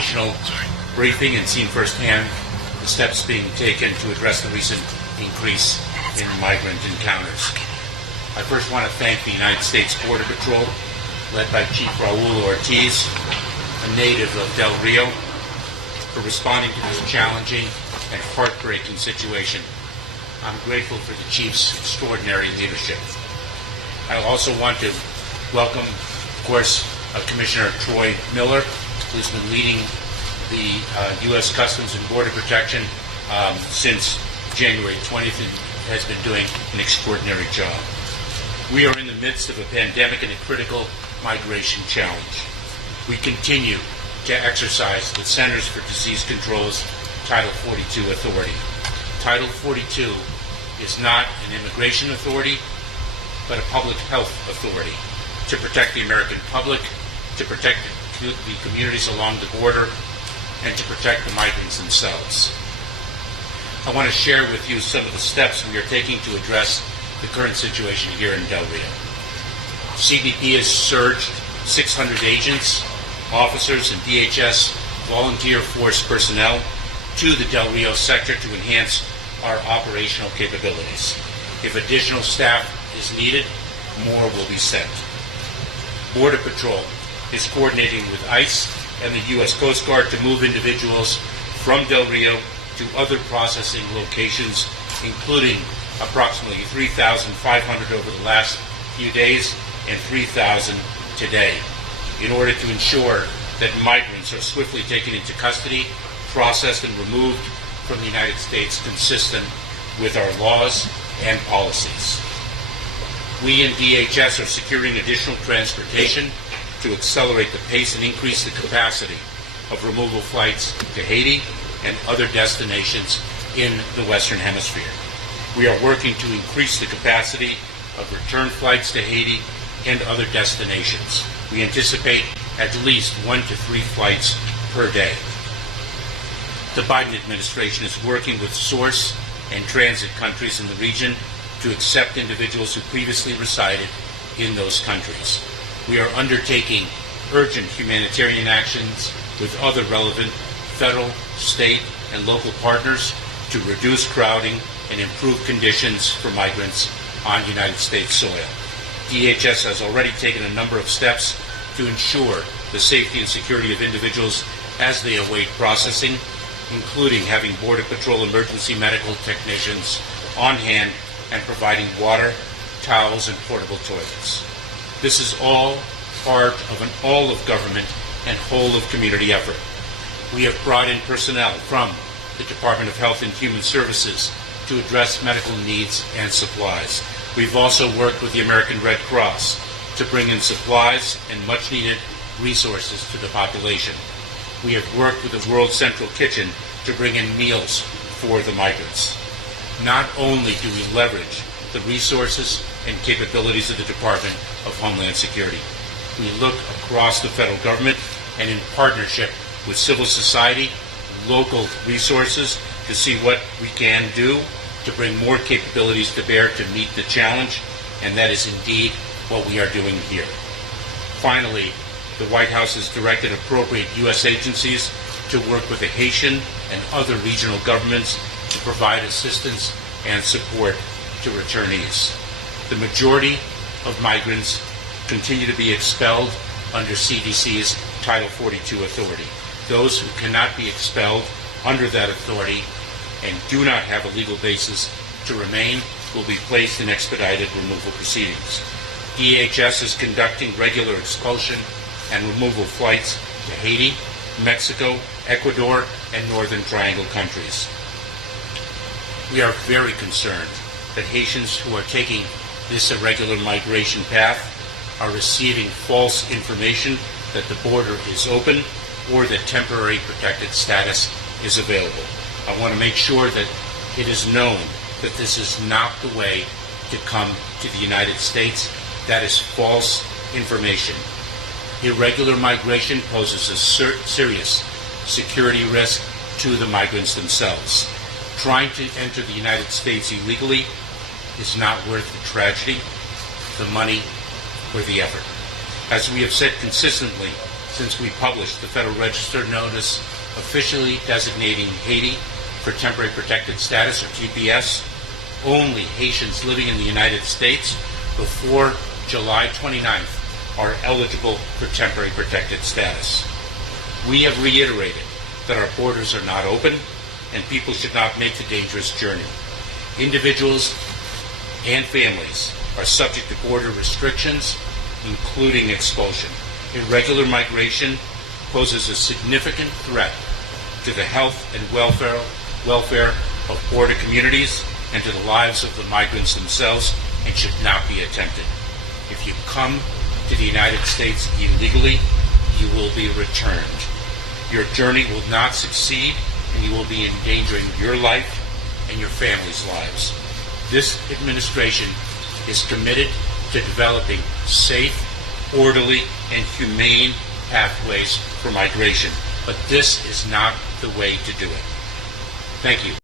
informational briefing and seen firsthand the steps being taken to address the recent increase in migrant encounters. I first want to thank the United States Border Patrol, led by Chief Raul Ortiz, a native of Del Rio, for responding to this challenging and heartbreaking situation. I'm grateful for the Chief's extraordinary leadership. I also want to welcome, of course, Commissioner Troy Miller, who's been leading the U.S. Customs and Border Protection since January 20th and has been doing an extraordinary job. We are in the midst of a pandemic and a critical migration challenge. We continue to exercise the Centers for Disease Control's Title 42 authority. Title 42 is not an immigration authority, but a public health authority to protect the American public, to protect the communities along the border, and to protect the migrants themselves. I want to share with you some of the steps we are taking to address the current situation here in Del Rio. CBP has surged 600 agents, officers, and DHS volunteer force personnel to the Del Rio sector to enhance our operational capabilities. If additional staff is needed, more will be sent. Border Patrol is coordinating with ICE and the U.S. Coast Guard to move individuals from Del Rio to other processing locations, including approximately 3,500 over the last few days and 3,000 today, in order to ensure that migrants are swiftly taken into custody, processed, and removed from the United States consistent with our laws and policies. We in DHS are securing additional transportation to accelerate the pace and increase the capacity of removal flights to Haiti and other destinations in the Western Hemisphere. We are working to increase the capacity of return flights to Haiti and other destinations. We anticipate at least 1 to 3 flights per day. The Biden administration is working with source and transit countries in the region to accept individuals who previously resided in those countries. We are undertaking urgent humanitarian actions with other relevant federal, state, and local partners to reduce crowding and improve conditions for migrants on United States soil. DHS has already taken a number of steps to ensure the safety and security of individuals as they await processing, including having Border Patrol emergency medical technicians on hand and providing water, towels, and portable toilets. This is all part of an all-of-government and whole-of-community effort. We have brought in personnel from the Department of Health and Human Services to address medical needs and supplies. We've also worked with the American Red Cross to bring in supplies and much-needed resources to the population. We have worked with the World Central Kitchen to bring in meals for the migrants. Not only do we leverage the resources and capabilities of the Department of Homeland Security, we look across the federal government and in partnership with civil society, local resources, to see what we can do to bring more capabilities to bear to meet the challenge, and that is indeed what we are doing here. Finally, the White House has directed appropriate U.S. agencies to work with the Haitian and other regional governments to provide assistance and support to returnees. The majority of migrants continue to be expelled under CDC's Title 42 authority. Those who cannot be expelled under that authority and do not have a legal basis to remain will be placed in expedited removal proceedings. DHS is conducting regular expulsion and removal flights to Haiti, Mexico, Ecuador, and Northern Triangle countries. We are very concerned that Haitians who are taking this irregular migration path are receiving false information that the border is open or that temporary protected status is available. I want to make sure that it is known that this is not the way to come to the United States. That is false information. Irregular migration poses a serious security risk to the migrants themselves. Trying to enter the United States illegally is not worth the tragedy, the money, or the effort. As we have said consistently since we published the Federal Register notice officially designating Haiti for Temporary Protected Status, or TPS, only Haitians living in the United States before July 29th are eligible for Temporary Protected Status. We have reiterated that our borders are not open and people should not make the dangerous journey. Individuals and families are subject to border restrictions, including expulsion. Irregular migration poses a significant threat to the health and welfare of border communities and to the lives of the migrants themselves, and should not be attempted. If you come to the United States illegally, you will be returned. Your journey will not succeed, and you will be endangering your life and your family's lives. This administration is committed to developing safe, orderly, and humane pathways for migration, but this is not the way to do it. Thank you.